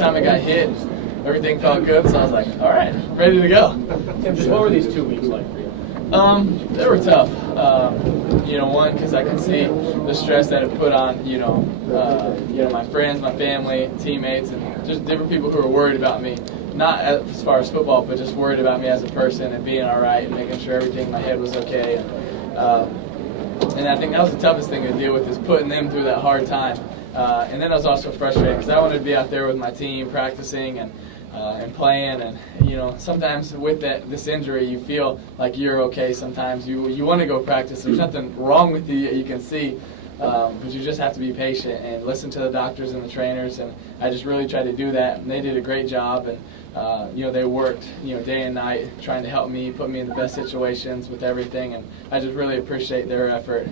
time I got hit, everything felt good, so I was like, all right, ready to go. Tim, just what were these 2 weeks like for you? They were tough. One, because I could see the stress that it put on, my friends, my family, teammates, and just different people who were worried about me. Not as far as football, but just worried about me as a person and being all right and making sure everything in my head was okay. And I think that was the toughest thing to deal with, is putting them through that hard time. And then I was also frustrated because I wanted to be out there with my team practicing and playing, and sometimes with this injury you feel like you're okay. Sometimes you want to go practice. There's nothing wrong with you that you can see, but you just have to be patient and listen to the doctors and the trainers. And I just really tried to do that, and they did a great job. And they worked day and night trying to help me, put me in the best situations with everything. And I just really appreciate their effort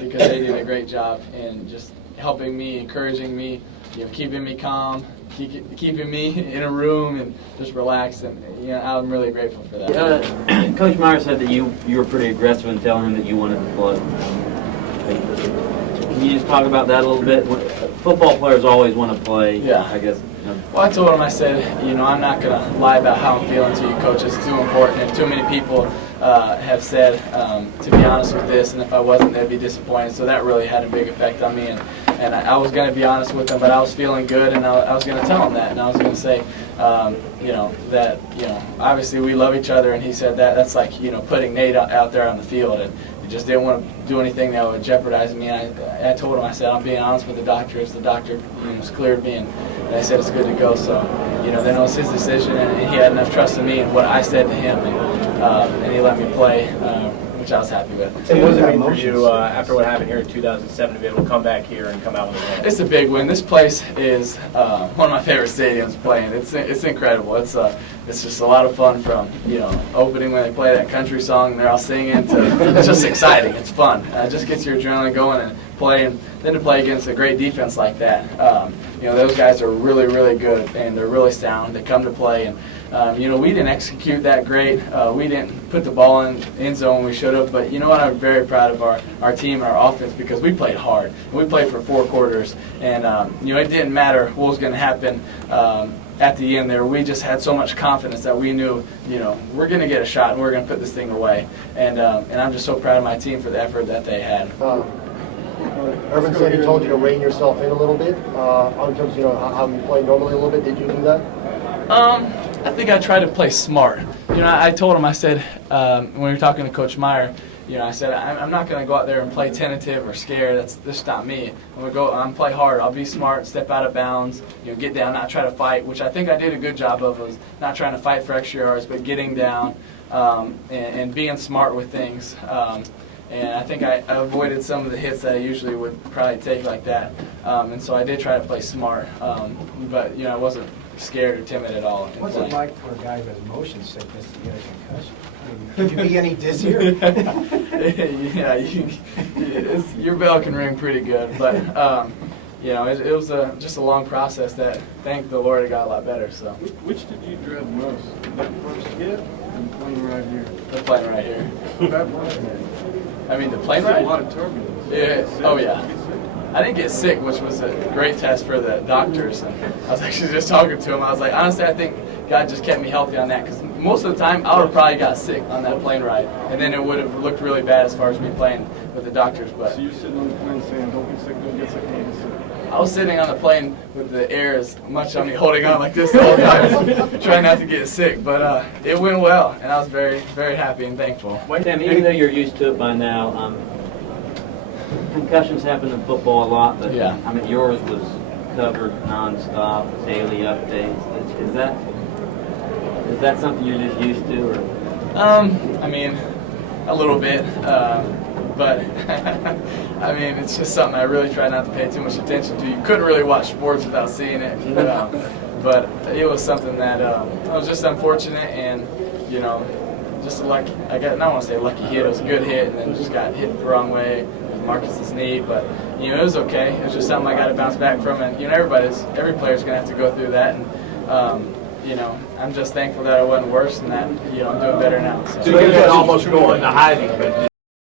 because they did a great job in just helping me, encouraging me, keeping me calm, keeping me in a room and just relaxed, and I'm really grateful for that. Coach Meyer said that you were pretty aggressive in telling him that you wanted to play. Can you just talk about that a little bit? Football players always want to play. Yeah. I guess. Well, I told him, I said, I'm not going to lie about how I'm feeling to you, Coach. It's too important, and too many people have said to be honest with this, and if I wasn't, they'd be disappointed. So that really had a big effect on me, and I was going to be honest with them, but I was feeling good, and I was going to tell him that, and I was going to say, that obviously we love each other, and he said that's like putting Nate out there on the field, and he just didn't want to do anything that would jeopardize me. And I told him, I said, I'm being honest with the doctors. The doctor has cleared me, and I said it's good to go. So then it was his decision, and he had enough trust in me and what I said to him, and he let me play, which I was happy with. And what does it mean for you after what happened here in 2007 to be able to come back here and come out with a win? It's a big win. This place is one of my favorite stadiums playing. It's incredible. It's just a lot of fun, from opening when they play that country song and they're all singing to it's just exciting. It's fun. It just gets your adrenaline going, and then to play against a great defense like that. Those guys are really, really good, and they're really sound. They come to play, and we didn't execute that great. We didn't put the ball in the end zone when we should have, but I'm very proud of our team and our offense, because we played hard. We played for 4 quarters, and it didn't matter what was going to happen at the end there. We just had so much confidence that we knew, we're going to get a shot and we're going to put this thing away. And I'm just so proud of my team for the effort that they had. Urban said he told you to rein yourself in a little bit on terms of how you play normally a little bit. Did you do that? I think I tried to play smart. I told him, I said, when we were talking to Coach Meyer, I said, I'm not going to go out there and play tentative or scared. That's just not me. I'm going to go and play hard. I'll be smart, step out of bounds, get down, not try to fight, which I think I did a good job of, was not trying to fight for extra yards, but getting down and being smart with things. And I think I avoided some of the hits that I usually would probably take like that. And so I did try to play smart, but I wasn't scared or timid at all. What's it like for a guy who has motion sickness to get a concussion? Could you be any dizzier? Yeah, your bell can ring pretty good, but it was just a long process that, thank the Lord, it got a lot better. So. Which did you dread most? That first hit and playing right here? The plane right here. That one? I mean, the plane ride? A lot of turbulence. Yeah. Oh, yeah. I didn't get sick, which was a great test for the doctors. And I was actually just talking to him. I was like, honestly, I think God just kept me healthy on that, because most of the time I would have probably got sick on that plane ride, and then it would have looked really bad as far as me playing with the doctors. But So you're sitting on the plane saying, don't get sick, don't get sick, don't get sick. I was sitting on the plane with the air as much on me, holding on like this the whole time, trying not to get sick. But it went well, and I was very, very happy and thankful. Tim, even though you're used to it by now, concussions happen in football a lot, but yeah. I mean, yours was covered nonstop, daily updates. Is that something you're just used to, or? I mean, a little bit, but I mean, it's just something I really try not to pay too much attention to. You couldn't really watch sports without seeing it, but it was something that I was just unfortunate, and just lucky. I don't want to say lucky hit. It was a good hit, and then just got hit the wrong way. Marcus's knee, but it was okay. It was just something I got to bounce back from, and every player's gonna have to go through that, and I'm just thankful that I wasn't worse, and that I'm doing better now. So you could almost go into hiding, but